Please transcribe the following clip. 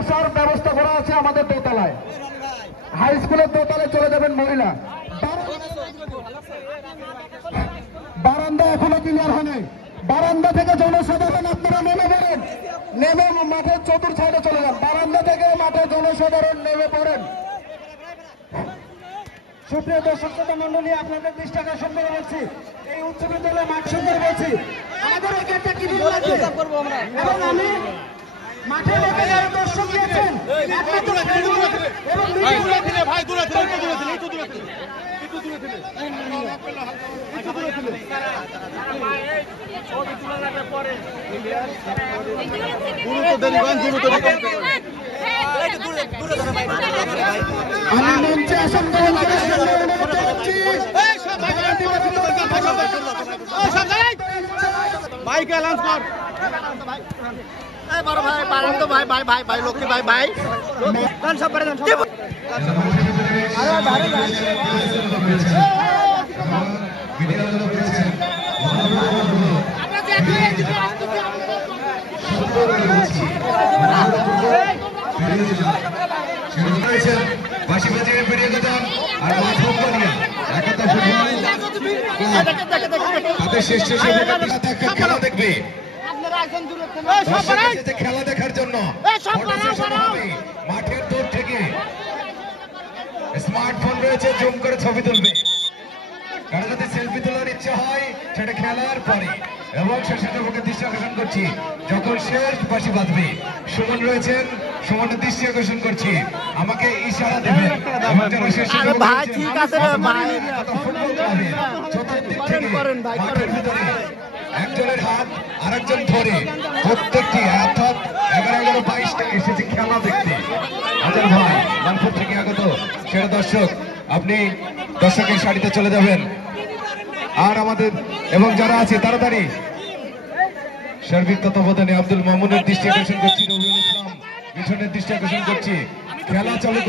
বসার ব্যবস্থা করা আছে আমাদের দোতলায়। হাই স্কুলের দোতলায় চলে যাবেন মহিলা। বারান্দা এখনো ক্লিয়ার হয়নি। বারান্দা থেকে জনসাধারণ আপনারা নেমে পড়েন, নেমে মাঠের চতুর সাইডে চলে যান। বারান্দা থেকে মাঠে জনসাধারণ নেমে পড়েন। সুপ্রিয় দর্শক শ্রোতা মন্ডলী, আপনাদের দৃষ্টি আকর্ষণ করে বলছি, এই উচ্চ বিদ্যালয় মাঠ সুন্দর বলছি, আমাদের এই গেটটা কি দিয়ে লাগবে এবং আমি মাঠে লেগে যারা দর্শক দিয়েছেন ভাই দূরে আমি মঞ্চে আসন গ্রহণ করে ভাই অ্যালাউন্স কর বড় ভাই পারেন তো ভাই ভাই ভাই ভাই লক্ষ্মী ভাই ভাই গান সব করে দেন খেলা দেখবে, খেলা দেখার জন্য মাঠের দূর থেকে স্মার্টফোন রয়েছে, জুম করে ছবি তুলবে। কারো যদি সেলফি তোলার ইচ্ছা হয় সেটা খেলার পরে, এবং শেষের দৃষ্টি আকর্ষণ করছি যখন শেষ বাঁশি বাজবে। সুমন রয়েছেন, সুমনের দৃষ্টি আকর্ষণ করছি, আমাকে ইশারা দেবেন। একজনের হাত আরেকজন ধরে প্রত্যেকটি অর্থাৎ 11-11-22 এসেছে খেলা দেখতে। আজান ভাই লালপুর থেকে আগত সেরা দর্শক, আপনি দর্শকের সারিতে চলে যাবেন। আর আমাদের এবং যারা আছে তাড়াতাড়ি সার্বিক তত্ত্বাবধানে আব্দুল মামুনের দৃষ্টি আকর্ষণ করছি, রবিউল ইসলাম মিঠনের দৃষ্টি আকর্ষণ করছি, খেলা চালু